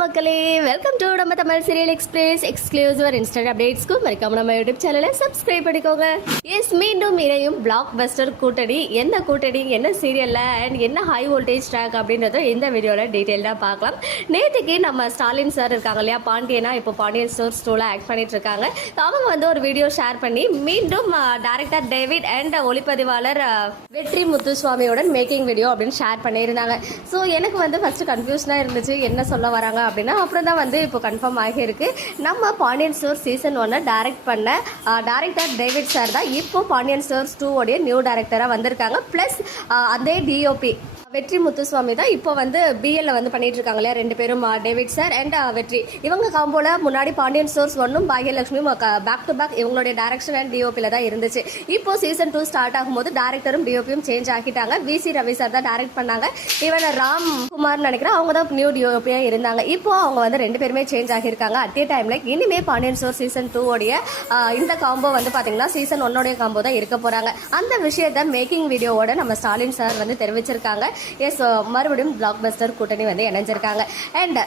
மக்களே welcome to நம்ம Tamil serial express exclusive instant அப்டேட்ஸ்க்கு மறக்காம நம்ம யூடியூப் சேனலை சப்ஸ்கிரைப் பண்ணிக்கோங்க. எஸ் மீண்டும் இணையும் பிளாக் பஸ்டர் கூட்டணி. என்ன கூட்டணி என்ன சீரியல்ல அண்ட் என்ன ஹை வோல்டேஜ் ட்ராக் அப்படின்றத இந்த வீடியோவில் டீட்டெயில்டாக பார்க்கலாம். நேற்றுக்கு நம்ம ஸ்டாலின் சார் இருக்காங்க இல்லையா? பாண்டியனா இப்போ பாண்டியன் ஸ்டோர் ஸ்டோல ஆக்ட் பண்ணிட்டு இருக்காங்க. அவங்க வந்து ஒரு வீடியோ ஷேர் பண்ணி மீண்டும் டைரக்டர் டேவிட் அண்ட் ஒளிப்பதிவாளர் வெற்றி முத்துசுவாமியோட மேக்கிங் வீடியோ அப்படின்னு ஷேர் பண்ணியிருந்தாங்க. ஸோ எனக்கு வந்து ஃபர்ஸ்ட் கன்ஃபியூஷனாக இருந்துச்சு. என்ன சொல்ல வராங்க அப்படின்னா அப்புறம் தான் வந்து இப்போ கன்ஃபார்ம் ஆகியிருக்கு. நம்ம பாண்டியன் ஸ்டோர் சீசன் ஒன்னை டைரக்ட் பண்ண டேரக்டர் டேவிட் சார் தான் இப்போ பாண்டியன் ஸ்டோர்ஸ் டூ உடைய நியூ டேரக்டராக வந்திருக்காங்க. ப்ளஸ் அதே டிஓபி வெற்றி முத்துசுவாமி தான் இப்போ வந்து பிஎல்ல வந்து பண்ணிட்டு இருக்காங்க இல்லையா? ரெண்டு பேரும் டேவிட் சார் அண்ட் வெற்றி. இவங்க காம்போல முன்னாடி பாண்டியன் ஸ்டோர்ஸ் ஒன்றும் பாகியலட்சுமியும் பேக் டு பேக் இவங்களுடைய டேரக்ஷன் அண்ட் டிஓபியில் தான் இருந்துச்சு. இப்போ சீசன் டூ ஸ்டார்ட் ஆகும்போது டேரக்டரும் டிஓபியும் சேஞ்ச் ஆகிட்டாங்க. விசி ரவி சார் தான் டேரக்ட் பண்ணாங்க. இவன் ராம் குமார்னு நினைக்கிறேன். அவங்க தான் நியூ டிஓபியா இருந்தாங்க. இப்போ அவங்க வந்து ரெண்டு பேருமே சேஞ்ச் ஆகியிருக்காங்க. அட் ஏ டைமில் இனிமே பாண்டியன் ஸ்டோர் சீசன் டூ இந்த காம்போ வந்து பார்த்தீங்கன்னா சீசன் ஒன்னோடைய காம்போ தான் இருக்க போகிறாங்க அந்த விஷயத்த மேக்கிங் வீடியோவோட நம்ம ஸ்டாலின் சார் வந்து தெரிவிச்சிருக்காங்க. எஸ் மறுபடியும் பிளாக் பஸ்டர் கூட்டணி வந்து இணைஞ்சிருக்காங்க. அண்ட்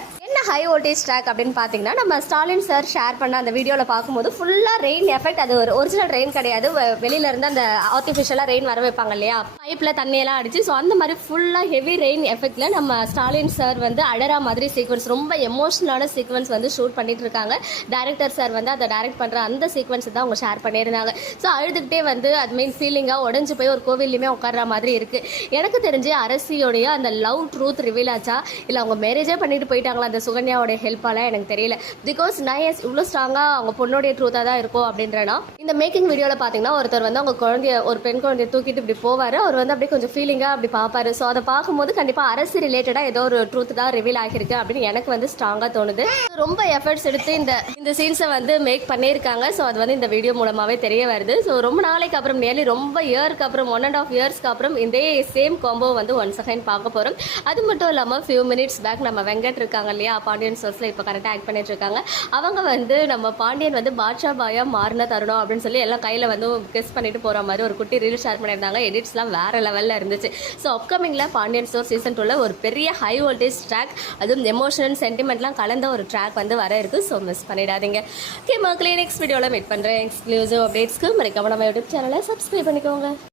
ஹை வோல்டேஜ் ட்ராக் அப்படின்னு பார்த்தீங்கன்னா நம்ம ஸ்டாலின் சார் ஷேர் பண்ண அந்த வீடியோவில் பார்க்கும்போது ஃபுல்லாக ரெயின் எஃபெக்ட் அது ஒரு ஒரிஜினல் ரெயின் கிடையாது. வெளியில இருந்து அந்த ஆர்டிஃபிஷியலாக ரெயின் வர வைப்பாங்க இல்லையா? பைப்பில் தண்ணியெல்லாம் அடிச்சு ஸோ அந்த மாதிரி ஃபுல்லாக ஹெவி ரெயின் எஃபெக்ட்ல நம்ம ஸ்டாலின் சார் வந்து அழறா மாதிரி சீக்வன்ஸ் ரொம்ப எமோஷனலான சீக்வன்ஸ் வந்து ஷூட் பண்ணிட்டு இருக்காங்க. டேரக்டர் சார் வந்து அதை டைரக்ட் பண்ணுற அந்த சீக்வன்ஸ் தான் அவங்க ஷேர் பண்ணியிருந்தாங்க. ஸோ அழுதுகிட்டே வந்து அது மீன் ஃபீலிங்காக உடஞ்சு போய் ஒரு கோவில்லையுமே உட்கார்ற மாதிரி இருக்கு. எனக்கு தெரிஞ்சு அரசியோடைய அந்த லவ் ட்ரூத் ரிவீல் ஆச்சா? இல்லை அவங்க மேரேஜே பண்ணிட்டு போயிட்டாங்களா அந்த சுகன்யாவோட ஹெல்ப்பாலாம் எனக்கு தெரியல. பிகாஸ் நயஸ் இவ்வளோ ஸ்ட்ராங்காக அவங்க பொண்ணுடைய ட்ரூத்தாக தான் இருக்கும் அப்படின்றனா இந்த மேக்கிங் வீடியோவில் பார்த்தீங்கன்னா ஒருத்தர் வந்து அவங்க குழந்தைய ஒரு பெண் குழந்தைய தூக்கிட்டு இப்படி போவார். அவர் வந்து அப்படியே கொஞ்சம் ஃபீலிங்காக அப்படி பார்ப்பாரு ஸோ அதை பார்க்கும்போது கண்டிப்பாக அரசு ரிலேட்டடாக ஏதோ ஒரு ட்ரூத் தான் ரிவீல் ஆகிருக்கு அப்படின்னு எனக்கு வந்து ஸ்ட்ராங்காக தோணுது. ரொம்ப எஃபர்ட்ஸ் எடுத்து இந்த இந்த சீன்ஸை வந்து மேக் பண்ணியிருக்காங்க. ஸோ அது வந்து இந்த வீடியோ மூலமாகவே தெரிய வருது. ஸோ ரொம்ப நாளைக்கு அப்புறம் நியர்லி ரொம்ப இயருக்கு அப்புறம் ஒன் அண்ட் ஆஃப் இயர்ஸ்க்கு அப்புறம் இதே சேம் காம்போ வந்து ஒன் செகண்ட் பார்க்க போகிறோம் அது மட்டும் இல்லாமல் ஃபியூ மினிட்ஸ் பேக் நம்ம வெங்கட் இருக்காங்க இல்லையா? பாண்டியன் சோர்ஸில் இப்போ கரெக்டாக ஆக்ட் பண்ணிட்டு இருக்காங்க அவங்க வந்து நம்ம பாண்டியன் வந்து பாட்ஷா பாயா மாறின தருணம் அப்படின்னு சொல்லி எல்லாம் கையில் வந்து கெஸ் பண்ணிட்டு போகிற மாதிரி ஒரு குட்டி ரீல் ஷேர் பண்ணியிருந்தாங்க. எடிட்ஸ்லாம் வேறு லெவலில் இருந்துச்சு. ஸோ அப்கமிங்கில் பாண்டியன் சோர் சீசன் டூவில் ஒரு பெரிய ஹை வோல்டேஜ் ட்ராக் அதுவும் எமோஷனல் சென்டிமெண்ட்லாம் கலந்த ஒரு ட்ராக் வந்து வர இருக்கு. ஸோ மிஸ் பண்ணிடாதீங்க. ஓகே மக்களே நெக்ஸ்ட் வீடியோவில் மீட் பண்ணுறேன் எக்ஸ்க்ளூசிவ் அப்டேட்ஸ்க்கு மறக்காம நம்ம யூடியூப் சேனலை சப்ஸ்கிரைப் பண்ணிக்கோங்க.